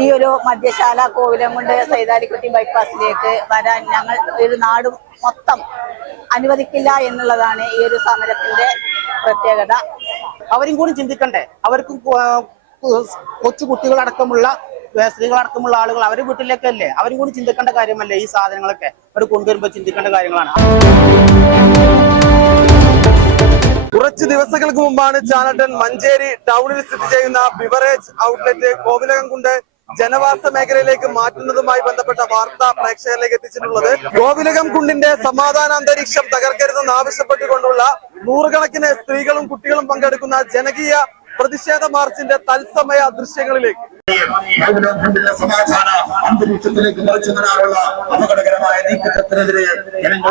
ഈ ഒരു മദ്യശാല കോവിലംകുണ്ട് സൈതാലിക്കുട്ടി ബൈപ്പാസിലേക്ക് വരാൻ ഞങ്ങൾ ഒരു നാട് മൊത്തം അനുവദിക്കില്ല എന്നുള്ളതാണ് ഈ ഒരു സമരത്തിന്റെ പ്രത്യേകത. അവരും കൂടി ചിന്തിക്കണ്ടേ. അവർക്കും കൊച്ചു കുട്ടികളടക്കമുള്ള ഏ, സ്ത്രീകളടക്കമുള്ള ആളുകൾ അവരുടെ വീട്ടിലേക്കല്ലേ? അവരും കൂടി ചിന്തിക്കേണ്ട കാര്യമല്ലേ ഈ സാധനങ്ങളൊക്കെ? അവർ കൊണ്ടുവരുമ്പോൾ ചിന്തിക്കേണ്ട കാര്യങ്ങളാണ്. കുറച്ച് ദിവസങ്ങൾക്ക് മുമ്പാണ് ചാനട്ടൻ മഞ്ചേരി ടൗണിൽ സ്ഥിതി ചെയ്യുന്ന ബിവറേജ് ഔട്ട്ലെറ്റ് കോവിലകംകുണ്ട് ജനവാസ മേഖലയിലേക്ക് മാറ്റുന്നതുമായി ബന്ധപ്പെട്ട വാർത്ത പ്രേക്ഷകരിലേക്ക് എത്തിച്ചിട്ടുള്ളത് ഗോവിലകം കുണ്ടിന്റെ സമാധാന അന്തരീക്ഷം തകർക്കരുതെന്ന് ആവശ്യപ്പെട്ടുകൊണ്ടുള്ള നൂറുകണക്കിന് സ്ത്രീകളും കുട്ടികളും പങ്കെടുക്കുന്ന ജനകീയ പ്രതിഷേധ മാർച്ചിന്റെ തത്സമയ ദൃശ്യങ്ങളിലേക്ക്. സമാധാന അന്തരീക്ഷത്തിലേക്ക് മറിച്ചുവിടാനുള്ള അപകടകരമായ നീക്കത്തിനെതിരെ ജനങ്ങൾ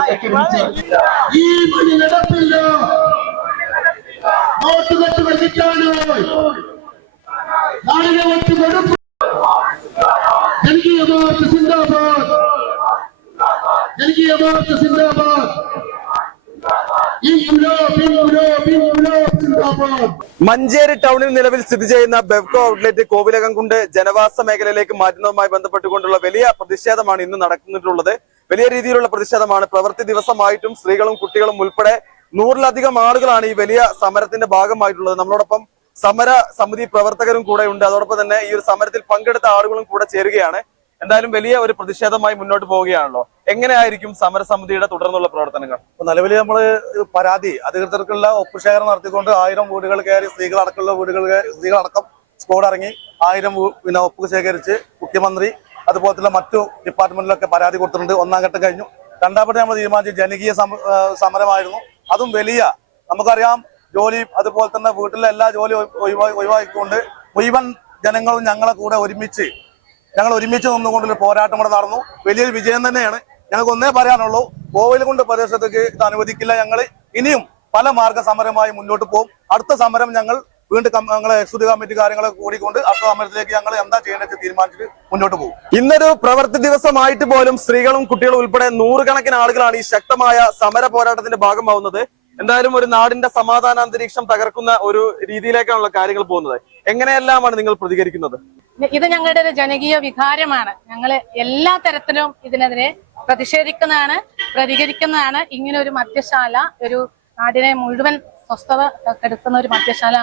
മാർച്ച് സിന്ദാബാദ് മാർച്ച് സിന്ദാബാദ്. മഞ്ചേരി ടൗണിൽ നിലവിൽ സ്ഥിതി ചെയ്യുന്ന ബെവ്കോ ഔട്ട്ലെറ്റ് കോവിലകംകുണ്ട് ജനവാസ മേഖലയിലേക്ക് മാറ്റുന്നതുമായി ബന്ധപ്പെട്ടുകൊണ്ടുള്ള വലിയ പ്രതിഷേധമാണ് ഇന്ന് നടക്കുന്നിട്ടുള്ളത് വലിയ രീതിയിലുള്ള പ്രതിഷേധമാണ്. പ്രവൃത്തി ദിവസമായിട്ടും സ്ത്രീകളും കുട്ടികളും ഉൾപ്പെടെ നൂറിലധികം ആളുകളാണ് ഈ വലിയ സമരത്തിന്റെ ഭാഗമായിട്ടുള്ളത്. നമ്മളോടൊപ്പം സമര സമിതി പ്രവർത്തകരും കൂടെ ഉണ്ട്. അതോടൊപ്പം തന്നെ ഈ ഒരു സമരത്തിൽ പങ്കെടുത്ത ആളുകളും കൂടെ ചേരുകയാണ്. എന്തായാലും വലിയ ഒരു പ്രതിഷേധമായി മുന്നോട്ട് പോവുകയാണല്ലോ. എങ്ങനെയായിരിക്കും സമരസമിതിയുടെ തുടർന്നുള്ള പ്രവർത്തനങ്ങൾ? നിലവിൽ നമ്മൾ പരാതി അധികൃതർക്കുള്ള ഒപ്പുശേഖരം നടത്തിക്കൊണ്ട് ആയിരം വീടുകൾ കയറി സ്ത്രീകൾ അടക്കമുള്ള വീടുകൾ സ്ത്രീകളടക്കം സ്കോഡ് ഇറങ്ങി ആയിരം പിന്നെ ഒപ്പ് ശേഖരിച്ച് മുഖ്യമന്ത്രി അതുപോലെ തന്നെ മറ്റു ഡിപ്പാർട്ട്മെന്റിലൊക്കെ പരാതി കൊടുത്തിട്ടുണ്ട്. ഒന്നാം ഘട്ടം കഴിഞ്ഞു. രണ്ടാമത്തെ നമ്മൾ തീരുമാനിച്ചു ജനകീയ സമരമായിരുന്നു. അതും വലിയ നമുക്കറിയാം ജോലി അതുപോലെ തന്നെ വീട്ടിലെ എല്ലാ ജോലി ഒഴിവാ- ഒഴിവാക്കിക്കൊണ്ട് മുഴുവൻ ജനങ്ങളും ഞങ്ങളെ കൂടെ ഒരുമിച്ച് ഞങ്ങൾ ഒരുമിച്ച് നിന്നുകൊണ്ടൊരു പോരാട്ടം ഇവിടെ നടന്നു. വലിയൊരു വിജയം തന്നെയാണ്. ഞങ്ങൾക്ക് ഒന്നേ പറയാനുള്ളൂ കോവിലുകൊണ്ട് പ്രദേശത്തേക്ക് ഇത് അനുവദിക്കില്ല ഞങ്ങൾ ഇനിയും പല മാർഗ സമരമായി മുന്നോട്ട് പോകും. അടുത്ത സമരം ഞങ്ങൾ വീണ്ടും ഞങ്ങളെ എക്സിക്യൂട്ടീവ് കമ്മിറ്റി കാര്യങ്ങളൊക്കെ കൂടിക്കൊണ്ട് അടുത്ത സമരത്തിലേക്ക് ഞങ്ങൾ എന്താ ചെയ്യേണ്ടത് തീരുമാനിച്ചിട്ട് മുന്നോട്ട് പോകും. ഇന്നൊരു പ്രവൃത്തി ദിവസമായിട്ട് പോലും സ്ത്രീകളും കുട്ടികളും ഉൾപ്പെടെ നൂറുകണക്കിന് ആളുകളാണ് ഈ ശക്തമായ സമര പോരാട്ടത്തിന്റെ ഭാഗമാവുന്നത്. എന്തായാലും ഒരു നാടിന്റെ സമാധാന അന്തരീക്ഷം തകർക്കുന്ന ഒരു രീതിയിലേക്കാണല്ലോ കാര്യങ്ങൾ പോകുന്നത്. എങ്ങനെയെല്ലാമാണ് നിങ്ങൾ പ്രതികരിക്കുന്നത്? ഇത് ഞങ്ങളുടെ ഒരു ജനകീയ വികാരമാണ്. ഞങ്ങൾ എല്ലാ തരത്തിലും ഇതിനെതിരെ പ്രതിഷേധിക്കുന്നതാണ് പ്രതികരിക്കുന്നതാണ്. ഇങ്ങനെ ഒരു മദ്യശാല ഒരു നാടിനെ മുഴുവൻ സ്വസ്ഥത കെടുക്കുന്ന ഒരു മദ്യശാല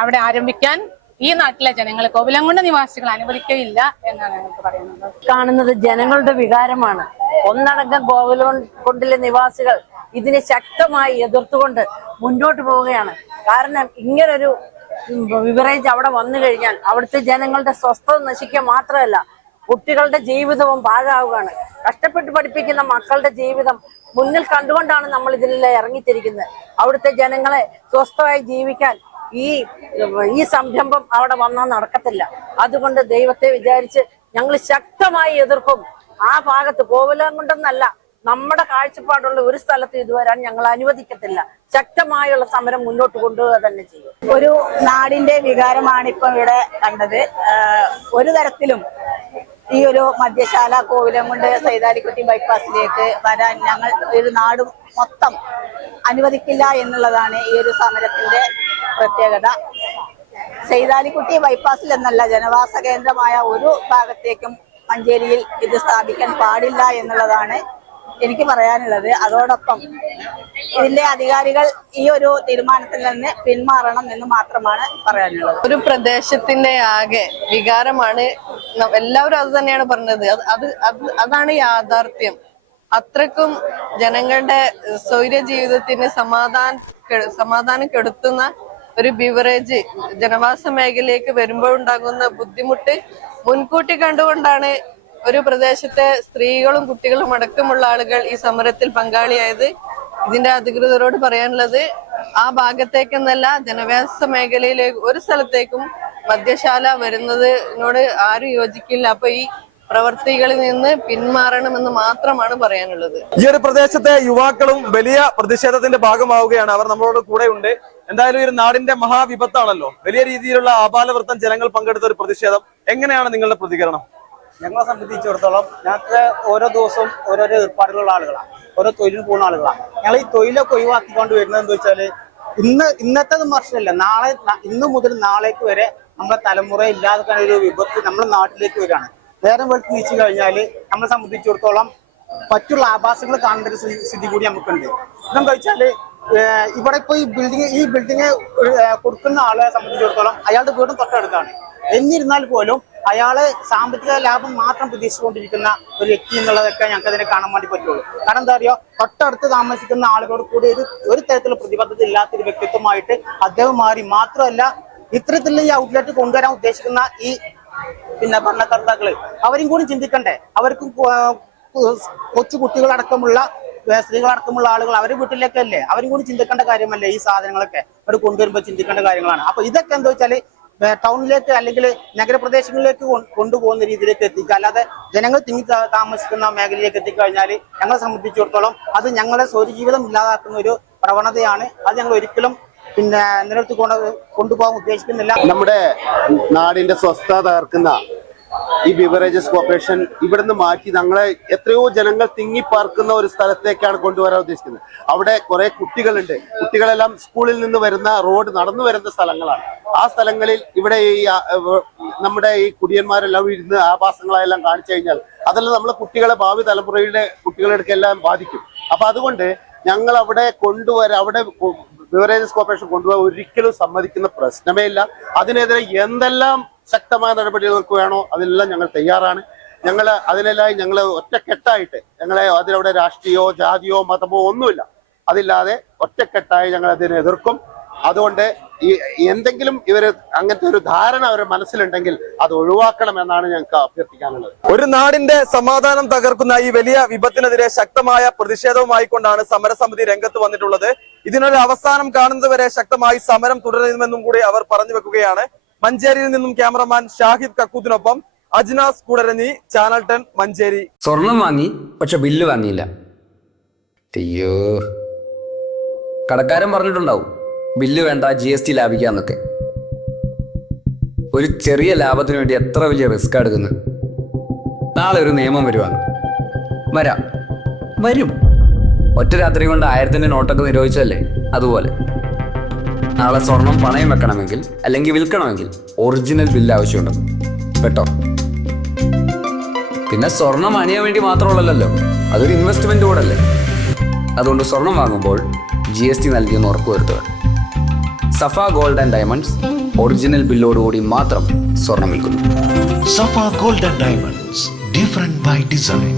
അവിടെ ആരംഭിക്കാൻ ഈ നാട്ടിലെ ജനങ്ങൾ കോവിലംകുണ്ട നിവാസികൾ അനുവദിക്കുകയില്ല എന്നാണ് ഞങ്ങൾക്ക് പറയുന്നത്. കാണുന്നത് ജനങ്ങളുടെ വികാരമാണ്. ഒന്നടങ്കം കോവിലകൊണ്ടിലെ നിവാസികൾ ഇതിനെ ശക്തമായി എതിർത്തുകൊണ്ട് മുന്നോട്ട് പോവുകയാണ്. കാരണം ഇങ്ങനൊരു വിവറേജ് അവിടെ വന്നു കഴിഞ്ഞാൽ അവിടുത്തെ ജനങ്ങളുടെ സ്വസ്ഥത നശിക്കുക മാത്രമല്ല കുട്ടികളുടെ ജീവിതവും പാഴാവുകയാണ്. കഷ്ടപ്പെട്ട് പഠിപ്പിക്കുന്ന മക്കളുടെ ജീവിതം മുന്നിൽ കണ്ടുകൊണ്ടാണ് നമ്മൾ ഇതിൽ ഇറങ്ങിത്തിരിക്കുന്നത്. അവിടുത്തെ ജനങ്ങളെ സ്വസ്ഥമായി ജീവിക്കാൻ ഈ ഈ സംരംഭം അവിടെ വന്നാൽ നടക്കത്തില്ല. അതുകൊണ്ട് ദൈവത്തെ വിചാരിച്ച് ഞങ്ങൾ ശക്തമായി എതിർക്കും. ആ ഭാഗത്ത് കോവിലം കൊണ്ടൊന്നല്ല നമ്മുടെ കാഴ്ചപ്പാടുള്ള ഒരു സ്ഥലത്ത് ഇതുവരാൻ ഞങ്ങൾ അനുവദിക്കത്തില്ല. ശക്തമായുള്ള സമരം മുന്നോട്ട് കൊണ്ടുപോവുക തന്നെ ചെയ്യും. ഒരു നാടിന്റെ വികാരമാണ് ഇപ്പം ഇവിടെ കണ്ടത്. ഒരു തരത്തിലും ഈ ഒരു മദ്യശാല കോവിലംകുണ്ട് സൈതാലിക്കുട്ടി ബൈപ്പാസിലേക്ക് വരാൻ ഞങ്ങൾ ഒരു നാട് മൊത്തം അനുവദിക്കില്ല എന്നുള്ളതാണ് ഈ ഒരു സമരത്തിന്റെ പ്രത്യേകത. സൈതാലിക്കുട്ടി ബൈപ്പാസിൽ എന്നല്ല ജനവാസ കേന്ദ്രമായ ഒരു ഭാഗത്തേക്കും മഞ്ചേരിയിൽ ഇത് സ്ഥാപിക്കാൻ പാടില്ല എന്നുള്ളതാണ് എനിക്ക് പറയാനുള്ളത് അതോടൊപ്പം ഇതിന്റെ അധികാരികൾ ഈ ഒരു തീരുമാനത്തിൽ നിന്ന് പിന്മാറണം എന്ന് മാത്രമാണ് പറയാനുള്ളത്. ഒരു പ്രദേശത്തിന്റെ ആകെ വികാരമാണ് എല്ലാവരും അത് തന്നെയാണ് പറഞ്ഞത്. അത് അത് അത് അതാണ് യാഥാർത്ഥ്യം. അത്രക്കും ജനങ്ങളുടെ സ്വൈര്യ ജീവിതത്തിന് സമാധാന സമാധാനം കെടുത്തുന്ന ഒരു ബിവറേജ് ജനവാസ മേഖലയിലേക്ക് വരുമ്പോൾ ഉണ്ടാകുന്ന ബുദ്ധിമുട്ട് മുൻകൂട്ടി കണ്ടുകൊണ്ടാണ് ഒരു പ്രദേശത്തെ സ്ത്രീകളും കുട്ടികളും അടക്കമുള്ള ആളുകൾ ഈ സമരത്തിൽ പങ്കാളിയായത് ഇതിന്റെ അധികൃതരോട് പറയാനുള്ളത് ആ ഭാഗത്തേക്കെന്നല്ല ജനവ്യാസ മേഖലയിലേക്ക് ഒരു സ്ഥലത്തേക്കും മദ്യശാല വരുന്നതിനോട് ആരും യോജിക്കില്ല. അപ്പൊ ഈ പ്രവർത്തികളിൽ നിന്ന് പിന്മാറണമെന്ന് മാത്രമാണ് പറയാനുള്ളത്. ഈ ഒരു പ്രദേശത്തെ യുവാക്കളും വലിയ പ്രതിഷേധത്തിന്റെ ഭാഗമാവുകയാണ്. അവർ നമ്മളോട് കൂടെ ഉണ്ട് എന്തായാലും ഒരു നാടിന്റെ മഹാവിപത്താണല്ലോ വലിയ രീതിയിലുള്ള ആപാലവൃത്തം ജനങ്ങൾ പങ്കെടുത്ത ഒരു പ്രതിഷേധം. എങ്ങനെയാണ് നിങ്ങളുടെ പ്രതികരണം? ഞങ്ങളെ സംബന്ധിച്ചിടത്തോളം ഞങ്ങൾക്ക് ഓരോ ദിവസവും ഓരോരോ ഏർപ്പാടുകളുള്ള ആളുകളാണ്. ഓരോ തൊഴിലിന് പോകുന്ന ആളുകളാണ്. ഞങ്ങൾ ഈ തൊഴിലൊക്കെ ഒഴിവാക്കിക്കൊണ്ട് വരുന്നത് എന്താ വെച്ചാൽ ഇന്ന് ഇന്നത്തെ വർഷമല്ല നാളെ ഇന്ന് മുതൽ നാളേക്ക് വരെ നമ്മുടെ തലമുറ ഇല്ലാതെ ഒരു വിപത്ത് നമ്മുടെ നാട്ടിലേക്ക് വരികയാണ്. നേരം വെളുത്ത് വീഴ്ച കഴിഞ്ഞാൽ നമ്മളെ സംബന്ധിച്ചിടത്തോളം മറ്റുള്ള ആഭാസങ്ങൾ കാണേണ്ട ഒരു സ്ഥിതി- കൂടി നമുക്കുണ്ട്. എന്താ വെച്ചാൽ ഏഹ് ഇവിടെ ഇപ്പൊ ഈ ബിൽഡിംഗ് ഈ ബിൽഡിങ് കൊടുക്കുന്ന ആളെ സംബന്ധിച്ചിടത്തോളം അയാളുടെ വീടും തൊട്ടടുത്താണ്. എന്നിരുന്നാൽ പോലും അയാൾ സാമ്പത്തിക ലാഭം മാത്രം പ്രതീക്ഷിച്ചുകൊണ്ടിരിക്കുന്ന ഒരു വ്യക്തി എന്നുള്ളതൊക്കെ ഞങ്ങൾക്ക് അതിനെ കാണാൻ വേണ്ടി പറ്റുള്ളൂ. കാരണം എന്താ പറയുക തൊട്ടടുത്ത് താമസിക്കുന്ന ആളുകളോട് കൂടി ഒരു ഒരു തരത്തിലുള്ള പ്രതിബദ്ധത ഇല്ലാത്ത ഒരു വ്യക്തിത്വമായിട്ട് അദ്ദേഹം മാറി. മാത്രമല്ല ഇത്തരത്തിലുള്ള ഈ ഔട്ട്ലെറ്റ് കൊണ്ടുവരാൻ ഉദ്ദേശിക്കുന്ന ഈ പിന്നെ ഭരണകർത്താക്കൾ അവരും കൂടി ചിന്തിക്കണ്ടേ. അവർക്കും കൊച്ചു കുട്ടികളടക്കമുള്ള ഏഹ് സ്ത്രീകളടക്കമുള്ള ആളുകൾ അവരുടെ വീട്ടിലേക്കല്ലേ? അവരും കൂടി ചിന്തിക്കേണ്ട കാര്യമല്ലേ ഈ സാധനങ്ങളൊക്കെ? അവർ കൊണ്ടുവരുമ്പോൾ ചിന്തിക്കേണ്ട കാര്യങ്ങളാണ്. അപ്പൊ ഇതൊക്കെ എന്താ വെച്ചാൽ ഏഹ് ടൗണിലേക്ക് അല്ലെങ്കിൽ നഗരപ്രദേശങ്ങളിലേക്ക് കൊണ്ടുപോകുന്ന രീതിയിലേക്ക് എത്തിക്കുക. അല്ലാതെ ജനങ്ങൾ തിങ്ങി താമസിക്കുന്ന മേഖലയിലേക്ക് എത്തിക്കഴിഞ്ഞാൽ ഞങ്ങളെ സംബന്ധിച്ചിടത്തോളം അത് ഞങ്ങളെ സ്വരജീവിതം ഇല്ലാതാക്കുന്ന ഒരു പ്രവണതയാണ്. അത് ഞങ്ങൾ ഒരിക്കലും പിന്നെ നിലനിർത്തി കൊണ്ട് കൊണ്ടുപോകാൻ ഉദ്ദേശിക്കുന്നില്ല. നമ്മുടെ നാടിന്റെ സ്വസ്ഥത തകർക്കുന്ന ഈ ബിവറേജസ് കോർപ്പറേഷൻ ഇവിടുന്ന് മാറ്റി ഞങ്ങളെ എത്രയോ ജനങ്ങൾ തിങ്ങിപ്പാർക്കുന്ന ഒരു സ്ഥലത്തേക്കാണ് കൊണ്ടുവരാൻ ഉദ്ദേശിക്കുന്നത്. അവിടെ കുറെ കുട്ടികളുണ്ട്. കുട്ടികളെല്ലാം സ്കൂളിൽ നിന്ന് വരുന്ന റോഡ് നടന്നു വരുന്ന സ്ഥലങ്ങളാണ്. ആ സ്ഥലങ്ങളിൽ ഇവിടെ ഈ നമ്മുടെ ഈ കുടിയന്മാരെല്ലാം ഇരുന്ന് ആഭാസങ്ങളെല്ലാം കാണിച്ചു കഴിഞ്ഞാൽ അതെല്ലാം നമ്മളെ കുട്ടികളെ ഭാവി തലമുറയുടെ കുട്ടികളുടെ എല്ലാം ബാധിക്കും. അപ്പൊ അതുകൊണ്ട് ഞങ്ങൾ അവിടെ കൊണ്ടുവരാൻ അവിടെ ബിവറേജസ് കോർപ്പറേഷൻ കൊണ്ടുപോകാൻ ഒരിക്കലും സമ്മതിക്കുന്ന പ്രശ്നമേ ഇല്ല. അതിനെതിരെ എന്തെല്ലാം ശക്തമായ നടപടികൾക്ക് വേണോ? അതിലെല്ലാം ഞങ്ങൾ തയ്യാറാണ്. ഞങ്ങൾ അതിനെല്ലാം ഞങ്ങൾ ഒറ്റക്കെട്ടായിട്ട് ഞങ്ങളെ അതിലവിടെ രാഷ്ട്രീയമോ ജാതിയോ മതമോ ഒന്നുമില്ല. അതില്ലാതെ ഒറ്റക്കെട്ടായി ഞങ്ങൾ അതിനെ എതിർക്കും. അതുകൊണ്ട് ഈ എന്തെങ്കിലും ഇവർ അങ്ങനത്തെ ഒരു ധാരണ അവരുടെ മനസ്സിലുണ്ടെങ്കിൽ അത് ഒഴിവാക്കണം എന്നാണ് ഞങ്ങൾക്ക് അഭ്യർത്ഥിക്കാനുള്ളത്. ഒരു നാടിന്റെ സമാധാനം തകർക്കുന്ന ഈ വലിയ വിപത്തിനെതിരെ ശക്തമായ പ്രതിഷേധവുമായി കൊണ്ടാണ് സമരസമിതി രംഗത്ത് വന്നിട്ടുള്ളത്. ഇതിനൊരു അവസാനം കാണുന്നതുവരെ ശക്തമായി സമരം തുടരുമെന്നും കൂടി അവർ പറഞ്ഞു വെക്കുകയാണ്. മഞ്ചേരിയിൽ നിന്നും ക്യാമറമാൻ ഷാഹിദ് കക്കൂത്തിനൊപ്പം അജ്നാസ് കുടരഞ്ഞി ചാനൽ ടെൻ മഞ്ചേരി. സ്വർണം വാങ്ങി പക്ഷെ ബില്ല് വാങ്ങിയില്ല. അയ്യോ. കടക്കാരൻ പറഞ്ഞിട്ടുണ്ടാവും ബില്ല് വേണ്ട ജി എസ് ടി ലാഭിക്കാന്നൊക്കെ. ഒരു ചെറിയ ലാഭത്തിന് വേണ്ടി എത്ര വലിയ റിസ്ക് എടുക്കുന്നു? നാളെ ഒരു നിയമം വരുവാണ്. വരാം. വരും. ഒറ്റ രാത്രി കൊണ്ട് ആയിരത്തിന്റെ നോട്ടൊക്കെ നിരോധിച്ചല്ലേ അതുപോലെ. നാളെ സ്വർണം പണയം വെക്കണമെങ്കിൽ അല്ലെങ്കിൽ വിൽക്കണമെങ്കിൽ ഒറിജിനൽ ബില്ല് ആവശ്യമുണ്ട്. കേട്ടോ? പിന്നെ സ്വർണം അണിയാൻ വേണ്ടി മാത്രമുള്ളല്ലോ അതൊരു ഇൻവെസ്റ്റ്മെന്റ് കൂടല്ലേ അതുകൊണ്ട് സ്വർണം വാങ്ങുമ്പോൾ ജി എസ് ടി നൽകിയെന്ന് ഉറപ്പുവരുത്തുക Safa gold and diamonds original ബില്ലോടുകൂടി മാത്രം സ്വർണം വിൽക്കുന്നു. Safa gold and diamonds different by design.